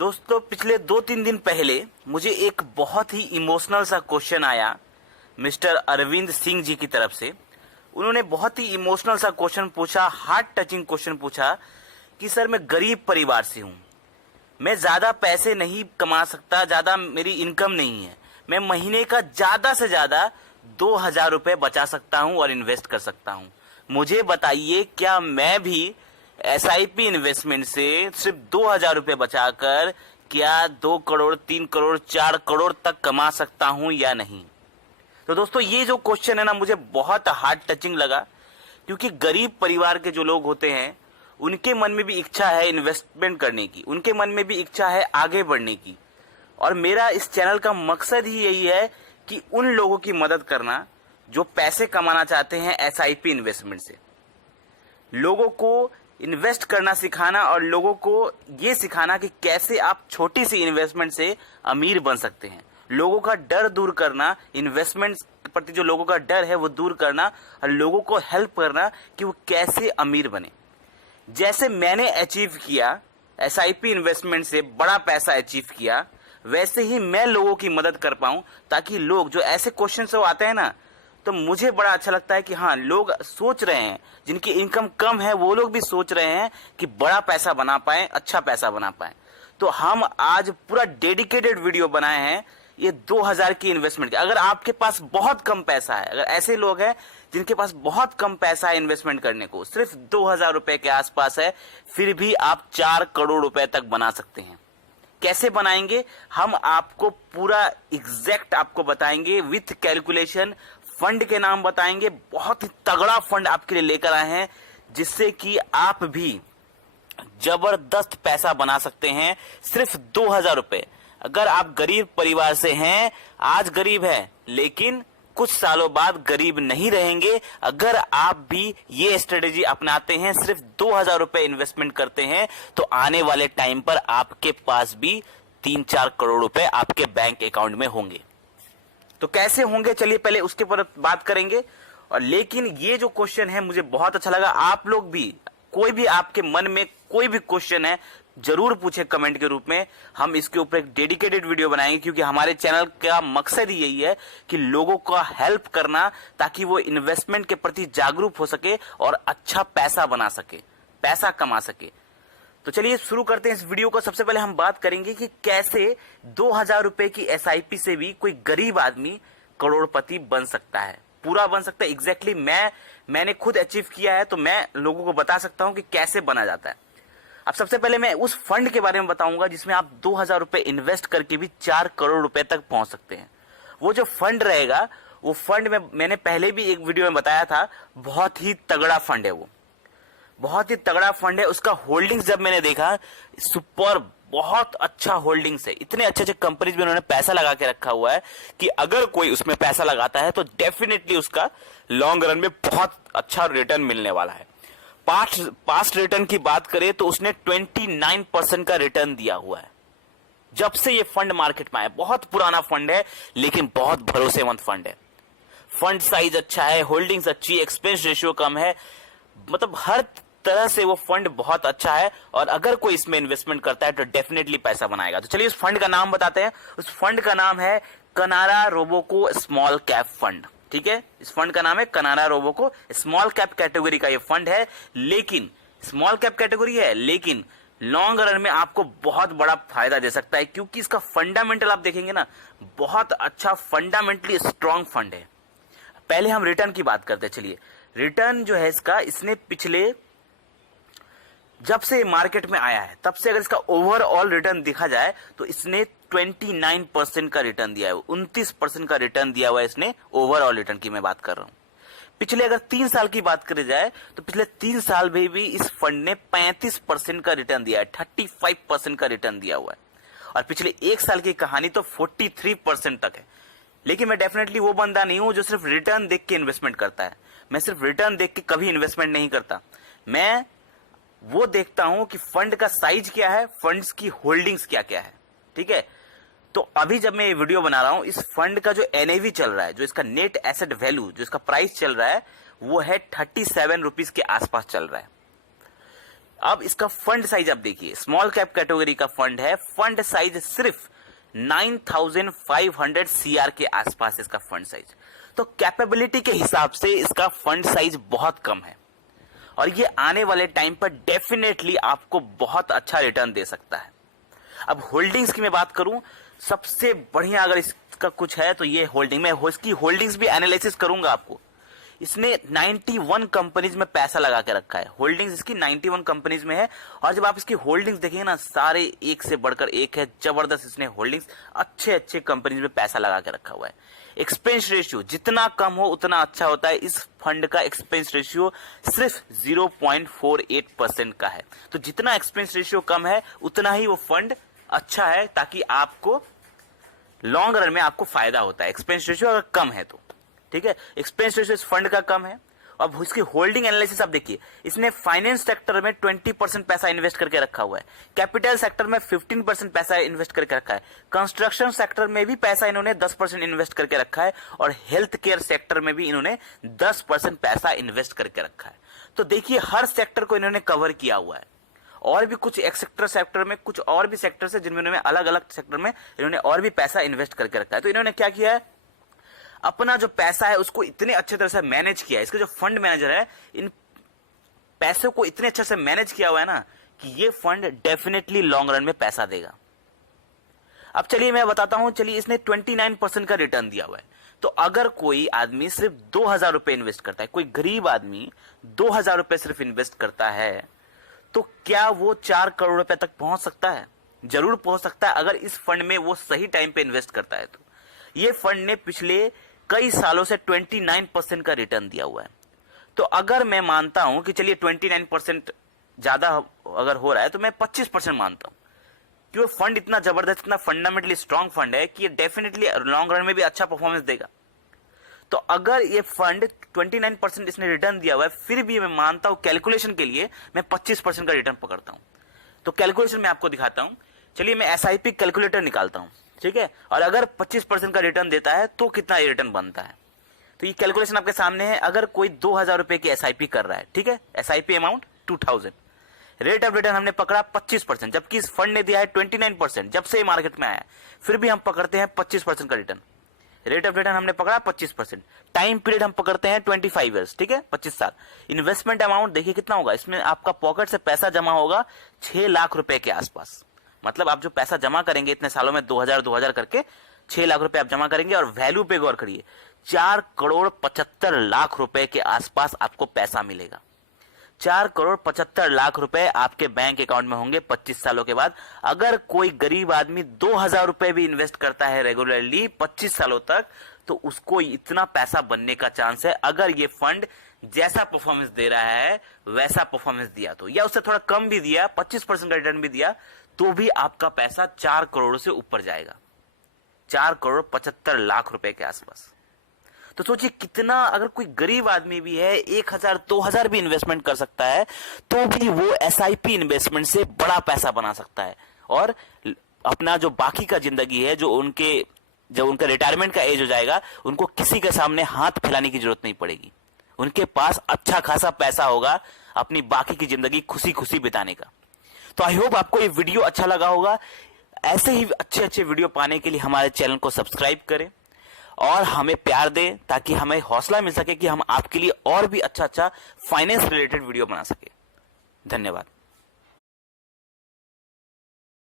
दोस्तों पिछले 2-3 दिन पहले मुझे एक बहुत ही इमोशनल सा क्वेश्चन आया मिस्टर अरविंद सिंह जी की तरफ से। उन्होंने बहुत ही इमोशनल सा क्वेश्चन पूछा, हार्ट टचिंग क्वेश्चन पूछा कि सर मैं गरीब परिवार से हूँ, मैं ज़्यादा पैसे नहीं कमा सकता, ज़्यादा मेरी इनकम नहीं है, मैं महीने का ज़्यादा से ज़्यादा 2,000 रुपये बचा सकता हूँ और इन्वेस्ट कर सकता हूँ। मुझे बताइए क्या मैं भी SIP इन्वेस्टमेंट से सिर्फ 2,000 रुपये बचाकर क्या 2 करोड़ 3 करोड़ 4 करोड़ तक कमा सकता हूं या नहीं। तो दोस्तों ये जो क्वेश्चन है ना, मुझे बहुत हार्ट टचिंग लगा, क्योंकि गरीब परिवार के जो लोग होते हैं उनके मन में भी इच्छा है इन्वेस्टमेंट करने की, उनके मन में भी इच्छा है आगे बढ़ने की। और मेरा इस चैनल का मकसद ही यही है कि उन लोगों की मदद करना जो पैसे कमाना चाहते हैं SIP इन्वेस्टमेंट से, लोगों को इन्वेस्ट करना सिखाना और लोगों को ये सिखाना कि कैसे आप छोटी सी इन्वेस्टमेंट से अमीर बन सकते हैं। लोगों का डर दूर करना, इन्वेस्टमेंट के प्रति जो लोगों का डर है वो दूर करना और लोगों को हेल्प करना कि वो कैसे अमीर बने। जैसे मैंने अचीव किया SIP इन्वेस्टमेंट से बड़ा पैसा अचीव किया, वैसे ही मैं लोगों की मदद कर पाऊं, ताकि लोग जो ऐसे क्वेश्चन से आते हैं ना, तो मुझे बड़ा अच्छा लगता है कि हाँ लोग सोच रहे हैं, जिनकी इनकम कम है वो लोग भी सोच रहे हैं कि बड़ा पैसा बना पाए, अच्छा पैसा बना पाए। तो हम आज पूरा डेडिकेटेड वीडियो बनाए हैं ये 2,000 की इन्वेस्टमेंट की। अगर आपके पास बहुत कम पैसा है, अगर ऐसे लोग हैं जिनके पास बहुत कम पैसा है इन्वेस्टमेंट करने को, सिर्फ 2,000 रुपए के आसपास है, फिर भी आप 4 करोड़ रुपए तक बना सकते हैं। कैसे बनाएंगे हम आपको पूरा एग्जैक्ट आपको बताएंगे, विथ कैलकुलेशन। फंड के नाम बताएंगे, बहुत ही तगड़ा फंड आपके लिए लेकर आए हैं, जिससे कि आप भी जबरदस्त पैसा बना सकते हैं सिर्फ 2,000 रुपए। अगर आप गरीब परिवार से हैं, आज गरीब है लेकिन कुछ सालों बाद गरीब नहीं रहेंगे, अगर आप भी ये स्ट्रेटेजी अपनाते हैं, सिर्फ 2,000 रुपए इन्वेस्टमेंट करते हैं, तो आने वाले टाइम पर आपके पास भी 3-4 करोड़ रुपए आपके बैंक अकाउंट में होंगे। तो कैसे होंगे, चलिए पहले उसके पर बात करेंगे। और लेकिन ये जो क्वेश्चन है मुझे बहुत अच्छा लगा। आप लोग भी, कोई भी आपके मन में कोई भी क्वेश्चन है जरूर पूछे कमेंट के रूप में, हम इसके ऊपर एक डेडिकेटेड वीडियो बनाएंगे, क्योंकि हमारे चैनल का मकसद ही यही है कि लोगों का हेल्प करना, ताकि वो इन्वेस्टमेंट के प्रति जागरूक हो सके और अच्छा पैसा बना सके, पैसा कमा सके। तो चलिए शुरू करते हैं इस वीडियो को। सबसे पहले हम बात करेंगे कि कैसे 2,000 रुपए की SIP से भी कोई गरीब आदमी करोड़पति बन सकता है, पूरा बन सकता है। एग्जैक्टली मैंने खुद अचीव किया है, तो मैं लोगों को बता सकता हूं कि कैसे बना जाता है। अब सबसे पहले मैं उस फंड के बारे में बताऊंगा जिसमें आप 2,000 रुपए इन्वेस्ट करके भी 4 करोड़ रुपए तक पहुंच सकते हैं। वो जो फंड रहेगा, वो फंड में मैंने पहले भी एक वीडियो में बताया था, बहुत ही तगड़ा फंड है, वो बहुत ही तगड़ा फंड है। उसका होल्डिंग्स जब मैंने देखा, सुपर, बहुत अच्छा होल्डिंग्स है, इतने अच्छे अच्छे कंपनीज में उन्होंने पैसा लगा के रखा हुआ है कि अगर कोई उसमें पैसा लगाता है तो डेफिनेटली उसका लॉन्ग रन में बहुत अच्छा रिटर्न मिलने वाला है। पास्ट रिटर्न की बात करें तो उसने 29% का रिटर्न दिया हुआ है जब से ये फंड मार्केट में आया। बहुत पुराना फंड है लेकिन बहुत भरोसेमंद फंड है। फंड साइज अच्छा है, होल्डिंग्स अच्छी, एक्सपेंस रेशियो कम है, मतलब हर तरह से वो फंड बहुत अच्छा है। और अगर कोई इसमें इन्वेस्टमेंट करता है तो डेफिनेटली पैसा बनाएगा। तो चलिए उस फंड का नाम बताते हैं। उस फंड का नाम है कनारा रोबोको स्मॉल कैप फंड। ठीक है, इस फंड का नाम है कनारा रोबोको स्मॉल कैप कैटेगरी का ये फंड है, लेकिन स्मॉल कैप कैटेगरी है लेकिन लॉन्ग रन में आपको बहुत बड़ा फायदा दे सकता है, क्योंकि इसका फंडामेंटल आप देखेंगे ना, बहुत अच्छा फंडामेंटली स्ट्रॉन्ग फंड है। पहले हम रिटर्न की बात करते हैं। चलिए, रिटर्न जो है इसका, इसने पिछले जब से मार्केट में आया है तब से अगर इसका ओवरऑल रिटर्न देखा जाए तो इसने 29% का रिटर्न दिया है, 29% का रिटर्न दिया हुआ है इसने। ओवरऑल रिटर्न की मैं बात कर रहा हूं। पिछले अगर 3 साल की बात करी जाए तो पिछले 3 साल में भी इस फंड ने 35% का रिटर्न दिया है, 35% का रिटर्न दिया हुआ है। और पिछले 1 साल की कहानी तो 43% तक है। लेकिन मैं डेफिनेटली वो बंदा नहीं हूं जो सिर्फ रिटर्न देख के इन्वेस्टमेंट करता है। मैं सिर्फ रिटर्न देख के कभी इन्वेस्टमेंट नहीं करता। मैं वो देखता हूं कि फंड का साइज क्या है, फंड्स की होल्डिंग्स क्या क्या है। ठीक है, तो अभी जब मैं ये वीडियो बना रहा हूं, इस फंड का जो NAV चल रहा है, जो इसका नेट एसेट वैल्यू, जो इसका प्राइस चल रहा है, वो है 37 रुपीज के आसपास चल रहा है। अब इसका फंड साइज आप देखिए, स्मॉल कैप कैटेगरी का फंड है, फंड साइज सिर्फ 9,500 CR के आसपास इसका फंड साइज। तो कैपेबिलिटी के हिसाब से इसका फंड साइज बहुत कम है और ये आने वाले टाइम पर डेफिनेटली आपको बहुत अच्छा रिटर्न दे सकता है। अब होल्डिंग्स की मैं बात करूं, सबसे बढ़िया अगर इसका कुछ है तो ये होल्डिंग, मैं इसकी होल्डिंग्स भी एनालिसिस करूंगा आपको। इसने 91 कंपनीज में पैसा लगा के रखा है, होल्डिंग्स इसकी 91 कंपनीज में है। और जब आप इसकी होल्डिंग्स देखेंगे ना, सारे एक से बढ़कर एक है, जबरदस्त इसने होल्डिंग्स अच्छे अच्छे कंपनीज में पैसा लगा के रखा हुआ है। एक्सपेंस रेशियो जितना कम हो उतना अच्छा होता है। इस फंड का एक्सपेंस रेशियो सिर्फ 0.48% का है। तो जितना एक्सपेंस रेशियो कम है उतना ही वो फंड अच्छा है, ताकि आपको लॉन्ग रन में आपको फायदा होता है। एक्सपेंस रेशियो अगर कम है तो ठीक है, एक्सपेंस रेशियो इस फंड का कम है। अब इसकी होल्डिंग एनालिसिस आप देखिए, इसने फाइनेंस सेक्टर में 20% पैसा इन्वेस्ट करके रखा हुआ है, कैपिटल सेक्टर में 15% पैसा इन्वेस्ट करके रखा है, कंस्ट्रक्शन सेक्टर में भी पैसा इन्होंने 10% इन्वेस्ट करके रखा है और हेल्थ केयर सेक्टर में भी इन्होंने 10% पैसा इन्वेस्ट करके रखा है। तो देखिए हर सेक्टर को इन्होंने कवर किया हुआ है। और भी कुछ एक सेक्टर में कुछ और भी सेक्टर है जिनमें इन्होंने अलग अलग सेक्टर में इन्होंने और भी पैसा इन्वेस्ट करके रखा है। तो इन्होंने क्या किया है, अपना जो पैसा है उसको इतने अच्छे तरह से मैनेज किया है। इसके जो फंड मैनेजर है, इन पैसों को इतने अच्छे से मैनेज किया हुआ है ना कि ये फंड डेफिनेटली लॉन्ग रन में पैसा देगा। अब चलिए मैं बताता हूं, चलिए इसने 29% का रिटर्न दिया हुआ है। तो अगर कोई आदमी सिर्फ 2,000 रुपए इन्वेस्ट करता है, कोई गरीब आदमी 2,000 रुपए सिर्फ इन्वेस्ट करता है, तो क्या वो 4 करोड़ रुपए तक पहुंच सकता है? जरूर पहुंच सकता है, अगर इस फंड में वो सही टाइम पे इन्वेस्ट करता है। तो ये फंड ने पिछले कई सालों से 29% का रिटर्न दिया हुआ है। तो अगर मैं मानता हूं कि चलिए 29% ज्यादा अगर हो रहा है, तो मैं 25% मानता हूं कि वो फंड इतना जबरदस्त, इतना फंडामेंटली स्ट्रांग फंड है कि ये डेफिनेटली लॉन्ग रन में भी अच्छा परफॉर्मेंस देगा। तो अगर ये फंड 29% इसने रिटर्न दिया हुआ है, फिर भी मैं मानता हूं कैलकुलेशन के लिए मैं 25% का रिटर्न पकड़ता हूं। तो कैलकुलेशन मैं आपको दिखाता हूं। चलिए मैं SIP कैलकुलेटर निकालता हूं, ठीक है, और अगर 25% का रिटर्न देता है तो कितना रिटर्न बनता है। तो ये कैलकुलेशन आपके सामने है। अगर कोई 2,000 रुपए की SIP कर रहा है, ठीक है, SIP amount 2,000, rate of return हमने पकड़ा 25%, जबकि इस फंड ने दिया है 29% जब से मार्केट में आया, फिर भी हम पकड़ते हैं 25% का रिटर्न। रेट ऑफ रिटर्न हमने पकड़ा 25%, टाइम पीरियड हम पकड़ते हैं 25 ईयर्स, ठीक है, 25 साल। इन्वेस्टमेंट अमाउंट देखिए कितना होगा, इसमें आपका पॉकेट से पैसा जमा होगा 6 लाख रुपए के आसपास। मतलब आप जो पैसा जमा करेंगे इतने सालों में 2,000 करके 6 लाख रुपए आप जमा करेंगे, और वैल्यू पे गौर करिए, 4,75,00,000 रुपए के आसपास आपको पैसा मिलेगा। 4,75,00,000 रुपए आपके बैंक अकाउंट में होंगे 25 सालों के बाद। अगर कोई गरीब आदमी 2,000 रुपए भी इन्वेस्ट करता है रेगुलरली 25 सालों तक, तो उसको इतना पैसा बनने का चांस है, अगर ये फंड जैसा परफॉर्मेंस दे रहा है वैसा परफॉर्मेंस दिया तो, या उससे थोड़ा कम भी दिया, 25% का रिटर्न भी दिया, तो भी आपका पैसा 4 करोड़ से ऊपर जाएगा, 4,75,00,000 रुपए के आसपास। तो सोचिए कितना, अगर कोई गरीब आदमी भी है 1,000 2,000 भी इन्वेस्टमेंट कर सकता है, तो भी वो SIP इन्वेस्टमेंट से बड़ा पैसा बना सकता है, और अपना जो बाकी का जिंदगी है, जब उनका रिटायरमेंट का एज हो जाएगा, उनको किसी के सामने हाथ फैलाने की जरूरत नहीं पड़ेगी। उनके पास अच्छा खासा पैसा होगा अपनी बाकी की जिंदगी खुशी खुशी बिताने का। तो आई होप आपको ये वीडियो अच्छा लगा होगा। ऐसे ही अच्छे अच्छे वीडियो पाने के लिए हमारे चैनल को सब्सक्राइब करें और हमें प्यार दें, ताकि हमें हौसला मिल सके कि हम आपके लिए और भी अच्छा अच्छा फाइनेंस रिलेटेड वीडियो बना सके। धन्यवाद।